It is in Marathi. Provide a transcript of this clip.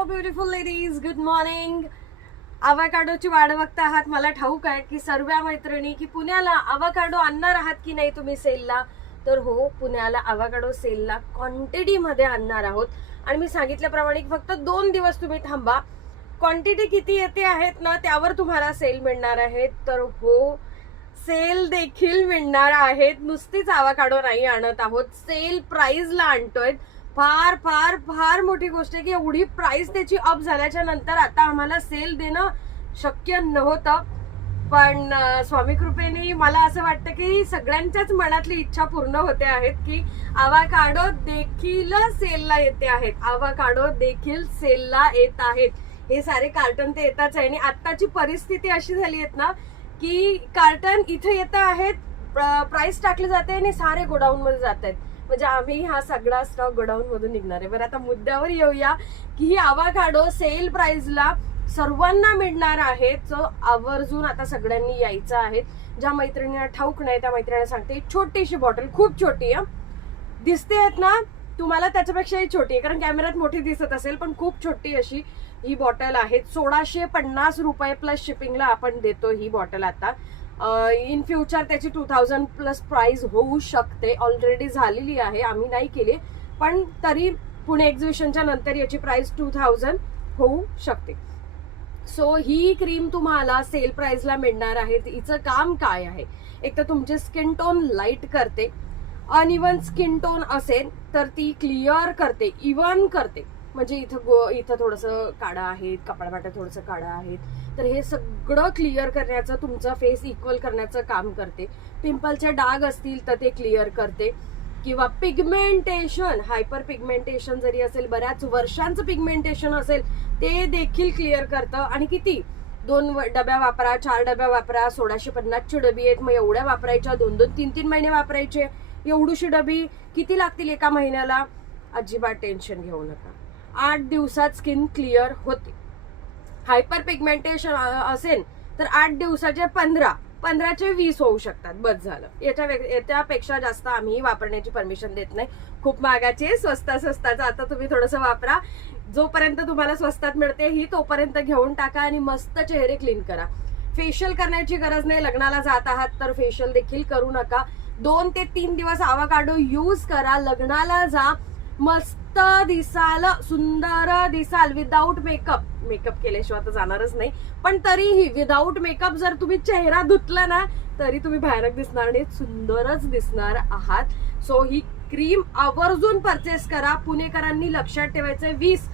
Hello beautiful ladies, good morning. अवाकाडोची वाट बघता आहात. मला ठाऊक आहे की सर्व मैत्रिणी की पुण्याला अवाकाडो आणणार आहात की नाही तुम्ही सेलला. तर हो, पुण्याला अवाकाडो सेलला क्वांटिटी मध्ये आणणार आहोत आणि मी सांगितल्याप्रमाणे फक्त 2 दिवस तुम्ही थांबा. क्वांटिटी किती येते आहेत ना त्यावर तुम्हाला सेल मिळणार आहेत. तर हो, सेल देखील मिळणार आहेत. नुसतीच अवाकाडो नाही आणत आहोत, सेल प्राइसला आणतोय. फार फार फार मोठी गोष्ट आहे की एवढी प्राइस त्याची अप झाल्याच्या नंतर आता आम्हाला सेल देणं शक्य नव्हतं. पण स्वामी कृपेने मला असं वाटतं की सगळ्यांच्याच मनातली इच्छा पूर्ण होते आहेत की अवाकाडो देखील सेलला येते आहेत. अवाकाडो देखील सेलला येत आहेत. हे सारे कार्टन ते येताच आहे आणि आत्ताची परिस्थिती अशी झाली आहे ना की कार्टन इथे येत आहेत, प्राइस टाकले जाते आणि सारे गोडाऊन मध्ये जात आहेत. म्हणजे आम्ही हा सगळा स्टॉक गोडाऊन मधून निघणार आहे. बरं, आता मुद्द्यावर येऊया की ही अवाकाडो सेल प्राइसला सर्वांना मिळणार आहे. जो आवर्जून आता सगळ्यांनी यायचं आहे. ज्या मैत्रिणींना ठाऊक नाही त्या मैत्रिणींना सांगते, छोटीशी बॉटल, खूप छोटी आहे, दिसते आहेत ना तुम्हाला, त्याच्यापेक्षाही छोटी आहे कारण कॅमेऱ्यात मोठी दिसत असेल, पण खूप छोटी अशी ही बॉटल आहे. 1650 रुपये प्लस शिपिंगला आपण देतो ही बॉटल. आता इन फ्युचर त्याची 2000 प्लस प्राइस होऊ शकते. ऑलरेडी झालेली आहे, आम्ही नाही केली, पण तरी पुणे एक्झिबिशनच्या नंतर याची प्राइस 2000 होऊ शकते. सो ही क्रीम तुम्हाला सेल प्राइसला मिळणार आहे. हिचं काम काय आहे, एक तर तुमचे स्किन टोन लाईट करते, अनइवन स्किन टोन असेल तर ती क्लिअर करते, इवन करते. म्हणजे इथं थोडंसं काळं आहे, कपाळपाट्यात थोडंसं काळं आहे, तर हे सगळं क्लिअर करण्याचं, तुमचा फेस इक्वल करण्याचं काम करते. पिंपलचे डाग असतील तर ते क्लिअर करते. किंवा पिगमेंटेशन, हायपर पिगमेंटेशन जरी असेल, बऱ्याच वर्षांचं पिगमेंटेशन असेल, ते देखील क्लिअर करतं. आणि किती, 2 डब्या वापरा, 4 डब्या वापरा, 1650ची डबी आहेत, मग एवढ्या वापरायच्या, 2-2, 3-3 महिने वापरायचे. एवढीशी डबी किती लागतील एका महिन्याला? अजिबात टेन्शन घेऊ नका, 8 दिवसात स्किन क्लिअर होते. हायपर पिगमेंटेशन असेल तर 8 दिवसाचे 15चे 20 होऊ शकतात, बस झालं. याच्यापेक्षा जास्त आम्ही वापरण्याची परमिशन देत नाही. खूप महागाचे, स्वस्ताचं आता तुम्ही थोडंसं वापरा. जोपर्यंत तुम्हाला स्वस्तात मिळते ही तोपर्यंत घेऊन टाका आणि मस्त चेहरे क्लीन करा. फेशियल करण्याची गरज नाही. लग्नाला जात आहात तर फेशियल देखील करू नका. 2 ते 3 दिवस अवाकाडो यूज करा. लग्नाला जा, मस्त दिसाल, सुंदर दिसाल, विदाऊट मेकअप केल्याशिवाय तर जाणारच नाही, पण तरीही विदाऊट मेकअप जर तुम्ही चेहरा धुतला ना तरी तुम्ही भयानक दिसणार नाही, सुंदरच दिसणार आहात. सो ही क्रीम आवर्जून परचेस करा. पुणेकरांनी लक्षात ठेवायचंय, 20